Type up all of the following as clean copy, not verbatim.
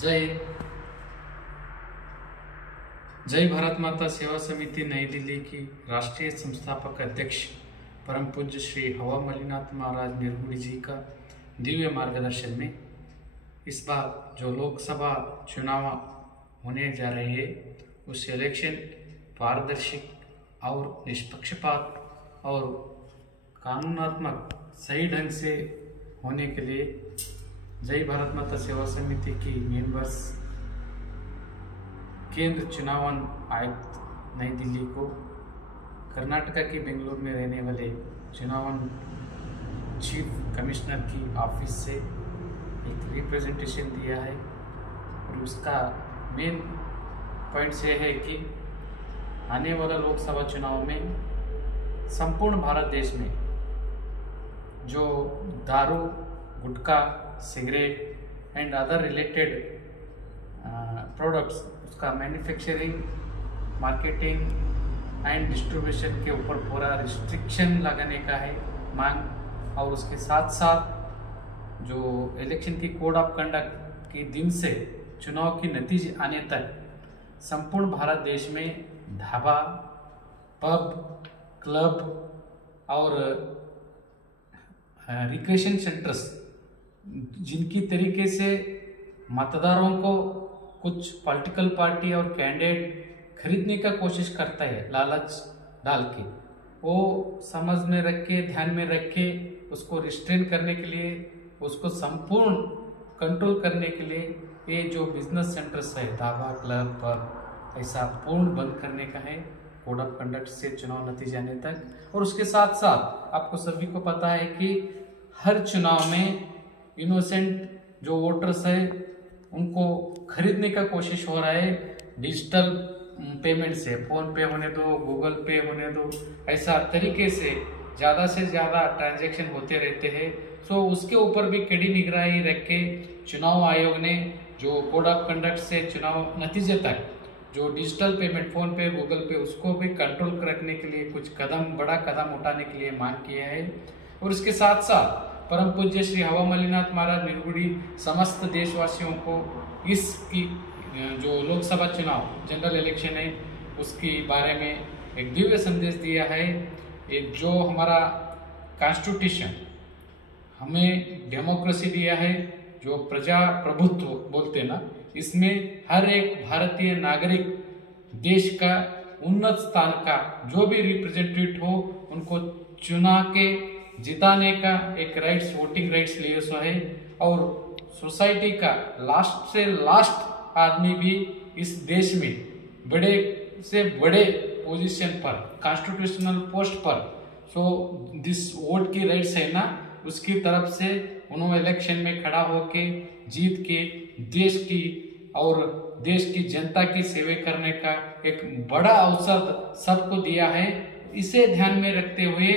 जय जय भारत माता सेवा समिति नई दिल्ली की राष्ट्रीय संस्थापक अध्यक्ष परम पूज्य श्री हवा मलिनाथ महाराज निर्गुड़ी जी का दिव्य मार्गदर्शन में इस बार जो लोकसभा चुनाव होने जा रहे हैं उस इलेक्शन पारदर्शी और निष्पक्षपात और कानूनात्मक सही ढंग से होने के लिए जय भारत माता सेवा समिति की मेंबर्स केंद्र चुनाव आयुक्त नई दिल्ली को कर्नाटका के बेंगलुरु में रहने वाले चुनाव चीफ कमिश्नर की ऑफिस से एक रिप्रेजेंटेशन दिया है और उसका मेन पॉइंट ये है कि आने वाला लोकसभा चुनाव में संपूर्ण भारत देश में जो दारू, गुटखा, cigarette and other related products उसका मैन्युफैक्चरिंग, मार्केटिंग एंड डिस्ट्रीब्यूशन के ऊपर पूरा रिस्ट्रिक्शन लगाने का है मांग। और उसके साथ साथ जो इलेक्शन की कोड ऑफ कंडक्ट के दिन से चुनाव की नतीजे आने तक संपूर्ण भारत देश में ढाबा, पब, क्लब और रिक्रिएशन सेंटर्स जिनकी तरीके से मतदारों को कुछ पॉलिटिकल पार्टी और कैंडिडेट खरीदने का कोशिश करता है लालच डाल के, वो समझ में रख के ध्यान में रख के उसको रिस्ट्रेन करने के लिए, उसको संपूर्ण कंट्रोल करने के लिए ये जो बिजनेस सेंटर्स है ढाबा, क्लब, पब ऐसा पूर्ण बंद करने का है कोड ऑफ कंडक्ट से चुनाव नतीजे आने तक। और उसके साथ साथ आपको सभी को पता है कि हर चुनाव में इनोसेंट जो वोटर्स है उनको खरीदने का कोशिश हो रहा है डिजिटल पेमेंट से, फोन पे होने दो, गूगल पे होने दो, ऐसा तरीके से ज़्यादा ट्रांजैक्शन होते रहते हैं। सो उसके ऊपर भी कड़ी निगरानी रख के चुनाव आयोग ने जो कोड ऑफ कंडक्ट से चुनाव नतीजे तक जो डिजिटल पेमेंट फोन पे, गूगल पे उसको भी कंट्रोल रखने के लिए कुछ बड़ा कदम उठाने के लिए मांग किया है। और इसके साथ साथ परम पूज्य श्री हवा मलिनाथ महाराज निर्गुड़ी समस्त देशवासियों को इसकी जो लोकसभा चुनाव जनरल इलेक्शन है उसके बारे में एक दिव्य संदेश दिया है। एक जो हमारा कॉन्स्टिट्यूशन हमें डेमोक्रेसी दिया है, जो प्रजा प्रभुत्व बोलते हैं ना, इसमें हर एक भारतीय नागरिक देश का उन्नत स्थान का जो भी रिप्रेजेंटेटिव हो उनको चुना के जिताने का एक राइट्स, वोटिंग राइट्स लिए सो है। और सोसाइटी का लास्ट से लास्ट आदमी भी इस देश में बड़े से बड़े पोजीशन पर, कॉन्स्टिट्यूशनल पोस्ट पर, सो दिस वोट की राइट्स है ना, उसकी तरफ से उन्होंने इलेक्शन में खड़ा होके जीत के देश की और देश की जनता की सेवा करने का एक बड़ा अवसर सबको दिया है। इसे ध्यान में रखते हुए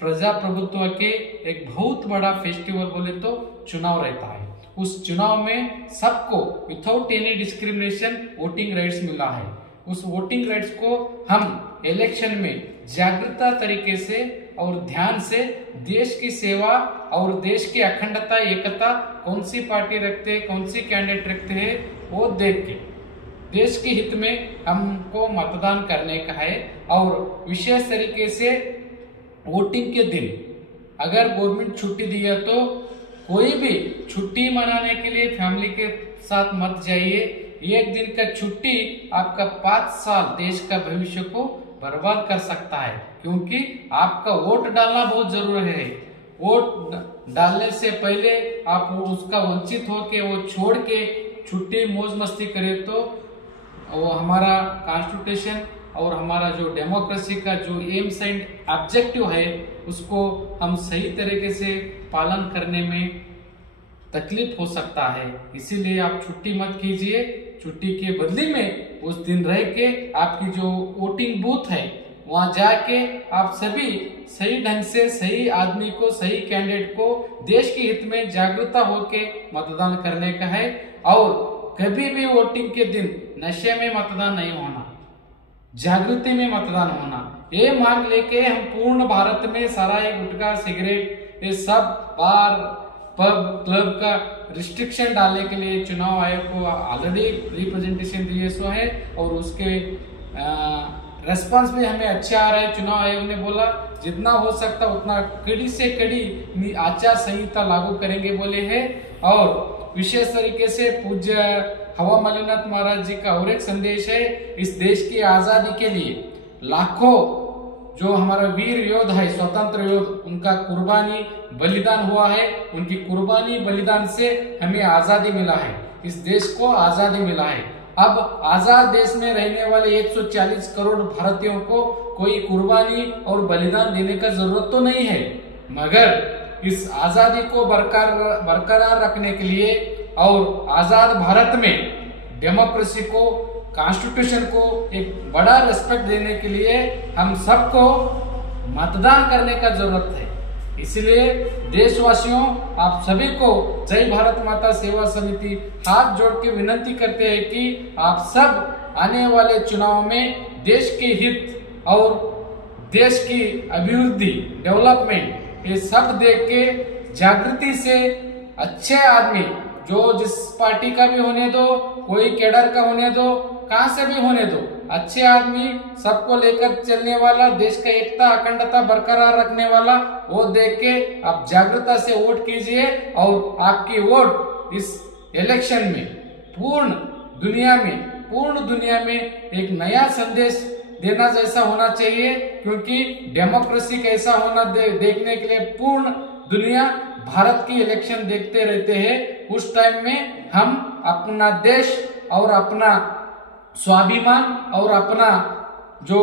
प्रजा प्रभुत्व के एक बहुत बड़ा फेस्टिवल बोले तो चुनाव रहता है। उस चुनाव में सबको without any discrimination voting rights मिला है। उस वोटिंग राइट्स को हम इलेक्शन में जागरूकता तरीके से और ध्यान से देश की सेवा और देश की अखंडता, एकता, कौन सी पार्टी रखते हैं, कौन सी कैंडिडेट रखते हैं, वो देख के देश के हित में हमको मतदान करने का है। और विशेष तरीके से वोटिंग के दिन अगर गवर्नमेंट छुट्टी दिया तो कोई भी छुट्टी मनाने के लिए फैमिली के साथ मत जाइए। एक दिन का छुट्टी आपका 5 साल देश का भविष्य को बर्बाद कर सकता है, क्योंकि आपका वोट डालना बहुत जरूरी है। वोट डालने से पहले आप उसका वंचित होके वो छोड़ के छुट्टी मौज मस्ती करे तो वो हमारा कॉन्स्टिट्यूशन और हमारा जो डेमोक्रेसी का जो एम्स एंड ऑब्जेक्टिव है उसको हम सही तरीके से पालन करने में तकलीफ हो सकता है। इसीलिए आप छुट्टी मत कीजिए। छुट्टी के बदले में उस दिन रह के आपकी जो वोटिंग बूथ है वहां जाके आप सभी सही ढंग से सही आदमी को, सही कैंडिडेट को देश के हित में जागरूकता होके मतदान करने का है। और कभी भी वोटिंग के दिन नशे में मतदान नहीं होना, जागृति में मतदान होना, ये मांग लेके हम पूर्ण भारत में सराय, गुटखा, सिगरेट ये सब बार पब क्लब का रिस्ट्रिक्शन डालने के लिए चुनाव आयोग को ऑलरेडी रिप्रेजेंटेशन दिए सो है और उसके रेस्पॉन्स भी हमें अच्छा आ रहा है। चुनाव आयोग ने बोला जितना हो सकता उतना कड़ी से कड़ी आचार संहिता लागू करेंगे बोले हैं। और विशेष तरीके से पूज्य हवा मलिनाथ महाराज जी का और एक संदेश है, इस देश की आजादी के लिए लाखों जो हमारा वीर योद्धा है, स्वतंत्र योद्धा, उनका कुर्बानी बलिदान हुआ है, उनकी कुर्बानी बलिदान से हमें आजादी मिला है, इस देश को आजादी मिला है। अब आजाद देश में रहने वाले 140 करोड़ भारतीयों को कोई कुर्बानी और बलिदान देने का जरूरत तो नहीं है, मगर इस आजादी को बरकरार रखने के लिए और आजाद भारत में डेमोक्रेसी को, कॉन्स्टिट्यूशन को एक बड़ा रिस्पेक्ट देने के लिए हम सबको मतदान करने का जरूरत है। इसलिए देशवासियों, आप सभी को जय भारत माता सेवा समिति हाथ जोड़ के विनती करते हैं कि आप सब आने वाले चुनाव में देश के हित और देश की अभिवृद्धि, डेवलपमेंट, ये सब देख के जागृति से अच्छे आदमी, जो जिस पार्टी का भी होने दो, कोई कैडर का होने दो, कहां से भी होने दो, अच्छे आदमी, सबको लेकर चलने वाला, देश का एकता अखंडता बरकरार रखने वाला, वो देख के आप जागरूकता से वोट कीजिए और आपकी वोट इस इलेक्शन में पूर्ण दुनिया में एक नया संदेश देना जैसा होना चाहिए। क्योंकि डेमोक्रेसी कैसा होना देखने के लिए पूर्ण दुनिया भारत की इलेक्शन देखते रहते हैं। उस टाइम में हम अपना देश और अपना स्वाभिमान और अपना जो